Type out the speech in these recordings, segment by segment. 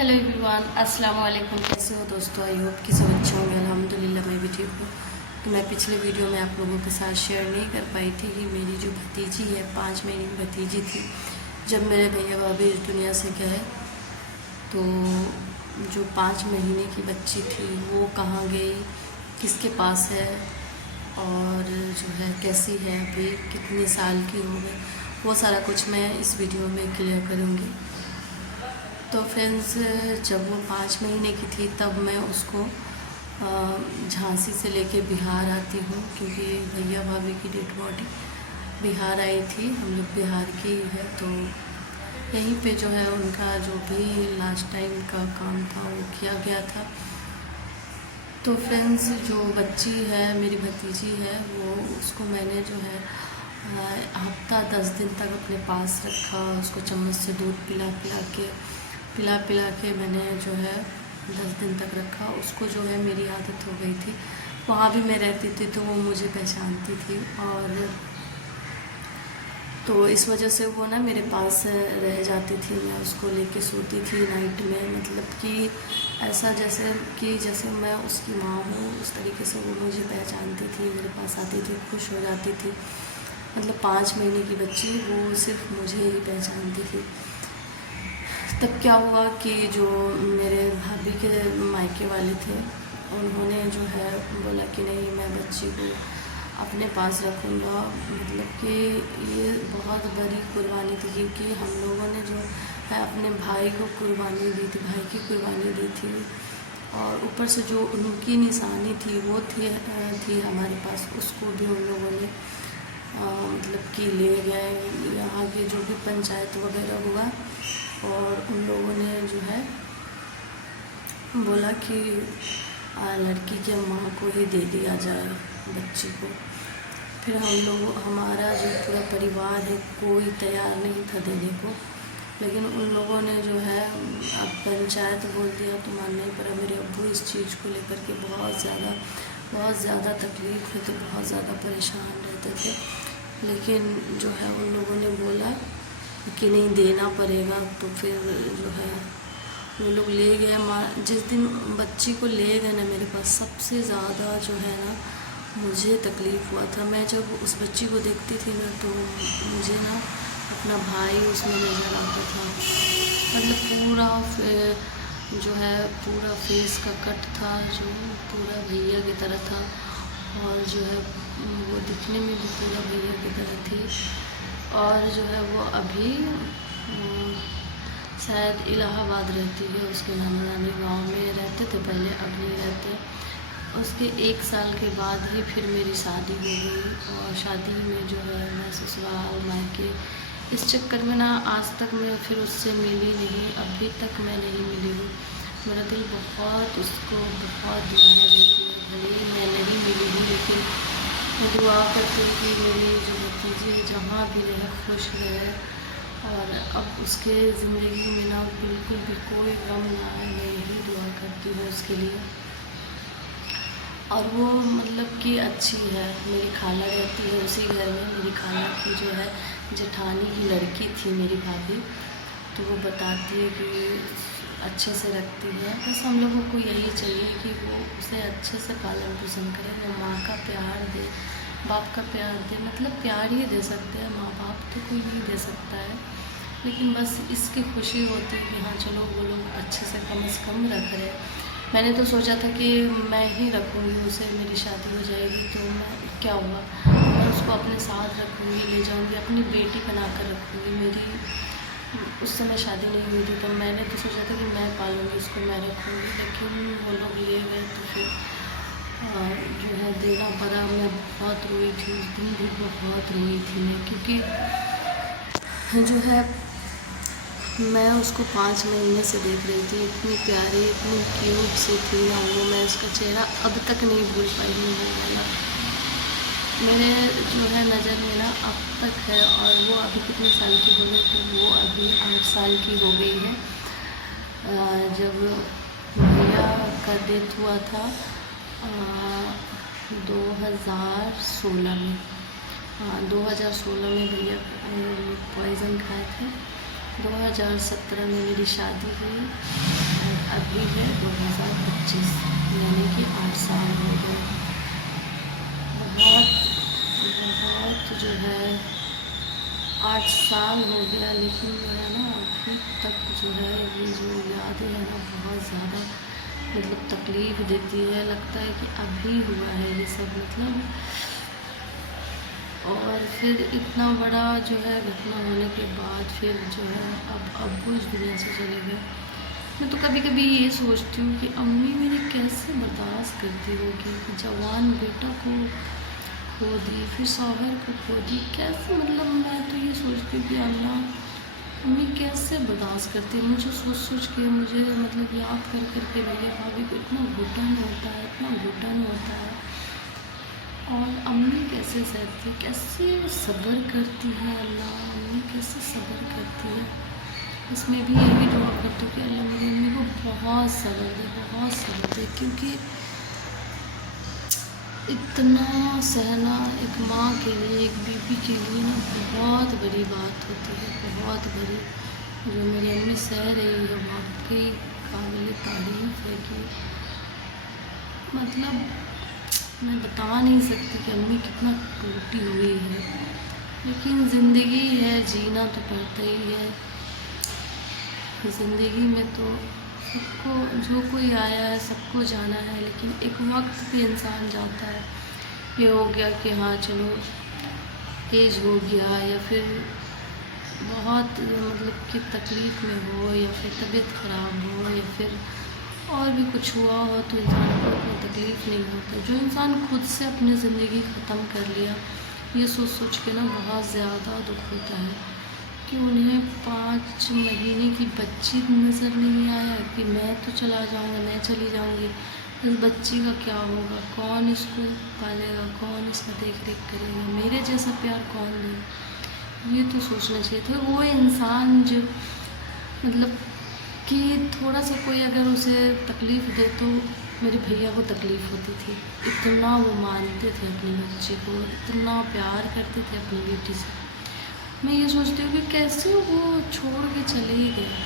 Hello everyone, अस्सलाम वालेकुम। कैसे हो दोस्तों? आई होप कि सब अच्छे होंगे। अल्हम्दुलिल्लाह मैं भी ठीक हूँ। तो मैं पिछले वीडियो में आप लोगों के साथ शेयर नहीं कर पाई थी कि मेरी जो भतीजी है, 5 महीने की भतीजी थी, जब मेरे भैया भाभी इस दुनिया से गए तो जो 5 महीने की बच्ची थी वो कहाँ गई, किसके पास है और जो है कैसी है, अभी कितने साल की हो गई, वो सारा कुछ मैं इस वीडियो में क्लियर करूँगी। तो फ्रेंड्स, जब वो 5 महीने की थी तब मैं उसको झांसी से लेके बिहार आती हूँ, क्योंकि भैया भाभी की डेड बॉडी बिहार आई थी। हम लोग बिहार की है, तो यहीं पे जो है उनका जो भी लास्ट टाइम का काम था वो किया गया था। तो फ्रेंड्स, जो बच्ची है मेरी भतीजी है, वो उसको मैंने जो है हफ्ता 10 दिन तक अपने पास रखा। उसको चम्मच से दूध पिला के मैंने जो है 10 दिन तक रखा। उसको जो है मेरी आदत हो गई थी, वहाँ भी मैं रहती थी तो वो मुझे पहचानती थी, और तो इस वजह से वो ना मेरे पास रह जाती थी। मैं उसको लेके सोती थी नाइट में, मतलब कि ऐसा जैसे मैं उसकी माँ हूँ, उस तरीके से वो मुझे पहचानती थी, मेरे पास आती थी, खुश हो जाती थी। मतलब 5 महीने की बच्ची वो सिर्फ मुझे ही पहचानती थी। तब क्या हुआ कि जो मेरे भाभी के मायके वाले थे, उन्होंने जो है बोला कि नहीं, मैं बच्ची को अपने पास रखूँगा। मतलब कि ये बहुत बड़ी कुर्बानी थी, क्योंकि हम लोगों ने जो है अपने भाई को कुर्बानी दी थी, भाई की कुर्बानी दी थी, और ऊपर से जो उनकी निशानी थी वो थी हमारे पास। उसको भी उन लोगों ने मतलब कि ले गए, यहाँ के जो भी पंचायत वगैरह हुआ, और उन लोगों ने जो है बोला कि लड़की के माँ को ही दे दिया जाए बच्ची को। फिर हमारा जो पूरा परिवार है कोई तैयार नहीं था देने को, लेकिन उन लोगों ने जो है अब पंचायत बोल दिया तो मानना ही पड़ा। मेरे अब्बू इस चीज़ को लेकर के बहुत ज़्यादा तकलीफ़ में थे, बहुत ज़्यादा परेशान रहते थे, लेकिन जो है उन लोगों ने बोला कि नहीं, देना पड़ेगा। तो फिर जो है वो लोग ले गए। जिस दिन बच्ची को ले गए ना मेरे पास, सबसे ज़्यादा जो है ना मुझे तकलीफ़ हुआ था। मैं जब उस बच्ची को देखती थी ना, तो मुझे ना अपना भाई उसमें नज़र आता था। मतलब जो है पूरा फेस का कट था, जो पूरा भैया की तरह था, और जो है वो दिखने में भी पूरा भैया की तरह थी। और जो है वो अभी शायद इलाहाबाद रहती है, उसके नानी गाँव में रहते थे पहले, अब नहीं रहते। उसके 1 साल के बाद ही फिर मेरी शादी हो गई, और शादी में जो है मैं ससुराल मायके इस चक्कर में ना आज तक मैं फिर उससे मिली नहीं, अभी तक मैं नहीं मिली हूँ। मेरा दिल उसको बहुत दुआएं देती है, भले ही मैं नहीं मिली हूँ, लेकिन मैं दुआ करती हूँ कि मेरी जो भतीजी जहाँ भी रहे खुश रहे, और अब उसके ज़िंदगी में ना बिल्कुल भी कोई गम ना आए। मैं यही दुआ करती हूँ उसके लिए। और वो मतलब कि अच्छी है। मेरी खाला रहती है उसी घर में। मेरी खाला की जो है जेठानी की लड़की थी मेरी भाभी, तो वो बताती है कि अच्छे से रखती है। बस हम लोगों को यही चाहिए कि वो उसे अच्छे से पालन पोषण करे, वो माँ का प्यार दे, बाप का प्यार दे। मतलब प्यार ही दे सकते हैं, माँ बाप तो कोई नहीं दे सकता है, लेकिन बस इसकी खुशी होती है कि हाँ चलो वो लोग अच्छे से कम रख रहे। मैंने तो सोचा था कि मैं ही रखूँगी उसे, मेरी शादी हो जाएगी तो मैं क्या हुआ, मैं उसको अपने साथ रखूँगी, ले जाऊँगी, अपनी बेटी बनाकर रखूँगी। मेरी उस समय शादी नहीं हुई थी, तो मैंने तो सोचा था कि मैं पालूँगी उसको, मैं रखूँगी, लेकिन वो लोग ले गए तो फिर जो है देना पड़ा। मैं बहुत रोई थी उस दिन भी, बहुत रोई थी मैं, क्योंकि जो है मैं उसको 5 महीने से देख रही थी। इतनी प्यारी, इतनी क्यूट सी थी ना वो। मैं उसका चेहरा अब तक नहीं भूल पाई हूँ वाला। मेरे जो है नज़र में ना अब तक है। और वो अभी कितने साल की हो गई? तो वो अभी 8 साल की हो गई है। जब भैया का डेथ हुआ था 2016 में, 2016 में भैया पॉइज़न खाए थे। 2017 में मेरी शादी हुई, 2025 यानी कि 8 साल हो गए। बहुत बहुत जो है 8 साल हो गया, लेकिन जो है ना अभी तक जो है ये जो यादें हैं ना बहुत ज़्यादा मतलब तकलीफ़ देती है। लगता है कि अभी हुआ है ये सब, मतलब और फिर इतना बड़ा जो है घटना होने के बाद फिर जो है अब अब्बू इस दुनिया से चले गए। मैं तो कभी कभी ये सोचती हूँ कि अम्मी मेरी कैसे बर्दाश्त करती होगी कि जवान बेटा को खो दी, फिर शौहर को खो दी, कैसे, मतलब मैं तो ये सोचती हूँ कि अल्लाह अम्मी कैसे बर्दाश्त करती है। मुझे सोच सोच के मुझे मतलब याद कर कर के भैया भाभी को इतना घुटन होता है, इतना घुटन होता है। और अम्मी कैसे सहती है, कैसे सब्र करती है, अल्लाह अम्मी कैसे सब्र करती है। इसमें भी यही दुआ करती हूँ कि अल्लाह मेरी अम्मी को बहुत सब्र दे, बहुत सब्र दे, क्योंकि इतना सहना एक माँ के लिए, एक बीवी के लिए ना बहुत बड़ी बात होती है, बहुत बड़ी। जो मेरी अम्मी सह रही है वाकई काबिल तारीफ़ है कि मतलब मैं बता नहीं सकती कि अम्मी कितना टूटी हुई है। लेकिन ज़िंदगी है, जीना तो पड़ता ही है। ज़िंदगी में तो सबको, जो कोई आया है सबको जाना है, लेकिन एक वक्त पे इंसान जाता है। ये हो गया कि हाँ चलो एज हो गया, या फिर बहुत मतलब कि तकलीफ़ में हो, या फिर तबीयत ख़राब हो, या फिर और भी कुछ हुआ हो, तो इंसान को इतनी तकलीफ़ नहीं होती। जो इंसान खुद से अपनी ज़िंदगी ख़त्म कर लिया, ये सोच सोच के ना बहुत ज़्यादा दुख होता है कि उन्हें 5 महीने की बच्ची नज़र नहीं आया कि मैं तो चला जाऊँगा, मैं चली जाऊँगी, इस बच्ची का क्या होगा, कौन इसको पालेगा, कौन इसका देख रेख करेगा, मेरे जैसा प्यार कौन दे। ये तो सोचना चाहिए था। वो इंसान जो मतलब कि थोड़ा सा कोई अगर उसे तकलीफ़ दे तो मेरे भैया को तकलीफ़ होती थी। इतना वो मानते थे अपनी बच्ची को, इतना प्यार करते थे अपनी बेटी से। मैं ये सोचती हूँ कि कैसे वो छोड़ के चले ही गए,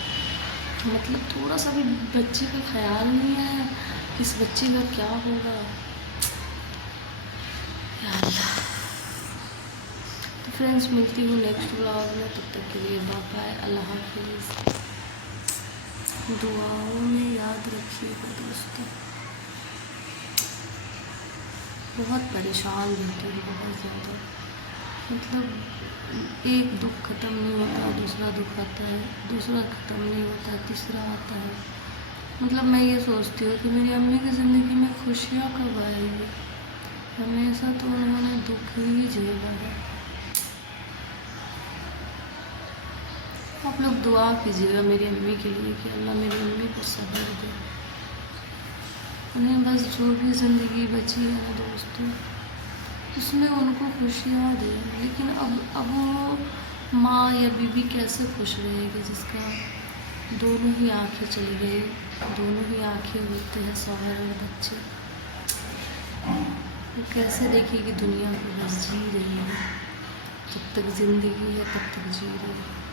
मतलब थोड़ा सा भी बच्ची का ख्याल नहीं आया, इस बच्ची का क्या होगा। या अल्लाह। तो फ्रेंड्स, मिलती हूँ नेक्स्ट व्लॉग में, तब तक के लिए बाय बाय, अल्लाह हाफिज़। दुआओं में याद रखिएगा दोस्तों। बहुत परेशान रहती हूँ, बहुत ज़्यादा, मतलब एक दुख ख़त्म नहीं होता, दूसरा दुख आता है, दूसरा ख़त्म नहीं होता, तीसरा आता है। मतलब मैं ये सोचती हूँ कि मेरी अम्मी की ज़िंदगी में खुशियाँ कब आएगी। हमेशा तो उन्होंने दुख ही झेला है। आप लोग दुआ कीजिएगा मेरी अम्मी के लिए कि अल्लाह मेरी अम्मी को सब्र दे। उन्हें बस जो भी ज़िंदगी बची है ना दोस्तों, उसमें उनको खुशियाँ दे। लेकिन अब वो माँ या बीवी कैसे खुश रहेगी जिसका दोनों ही आँखें चली गई, दोनों ही आँखें होते हैं शौहर और बच्चे। वो कैसे देखेगी दुनिया को, बस जी रही है, जब तक ज़िंदगी है तब तक जी रही है।